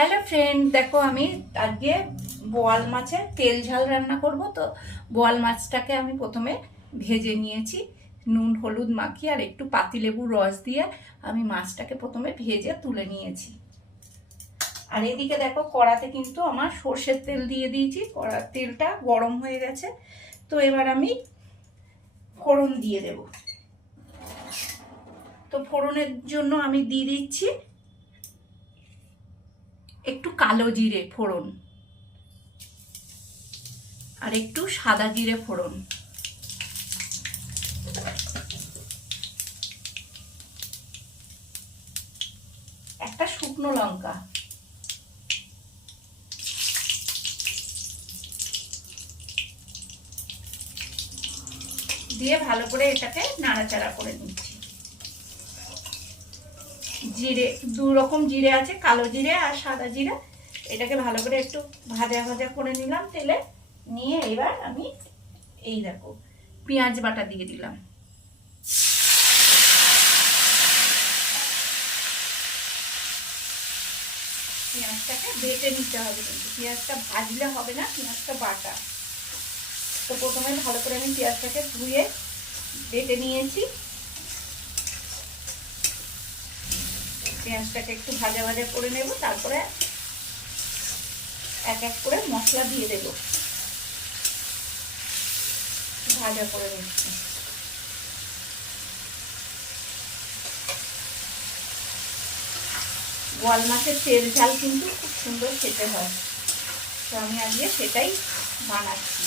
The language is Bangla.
হ্যালো ফ্রেন্ড, দেখো আমি আজকে বোয়াল মাছের তেল ঝাল রান্না করব। তো বোয়াল মাছটাকে আমি প্রথমে ভেজে নিয়েছি, নুন হলুদ মাখিয়ে আর একটু পাতিলেবুর রস দিয়ে আমি মাছটাকে প্রথমে ভেজে তুলে নিয়েছি। আর এদিকে দেখো কড়াতে কিন্তু আমার সর্ষের তেল দিয়ে দিয়েছি, কড়ার তেলটা গরম হয়ে গেছে। তো এবার আমি ফোড়ন দিয়ে দেব। তো ফোড়নের জন্য আমি দিয়ে দিচ্ছি একটু কালো জিরে ফোড়ন আর একটু সাদা জিরে ফোড়ন, একটা শুকনো লঙ্কা দিয়ে ভালো করে এটাকে নাড়াচাড়া করে নিচ্ছি। জিরে দু রকম জিরে আছে, কালো জিরে আর সাদা জিরে। এটাকে ভালো করে একটু ভাজা ভাজা করে নিলাম তেলে নিয়ে। এবার আমি এই দেখো পেঁয়াজ বাটা দিয়ে দিলাম। পেঁয়াজটাকে বেটে নিতে হবে, কিন্তু পেঁয়াজটা ভাজলে হবে না, পেঁয়াজটা বাটা। তো প্রথমে ভালো করে আমি পেঁয়াজটাকে ধুয়ে বেটে নিয়েছি। পেঁয়াজটাকে একটু ভাজা ভাজা করে নেব, তারপরে এক এক করে মশলা দিয়ে দেব, ভাজা করে নিচ্ছি। বোয়াল মাছের তেল ঝাল কিন্তু খুব সুন্দর খেতে হয়, তো আমি আজকে সেটাই বানাচ্ছি।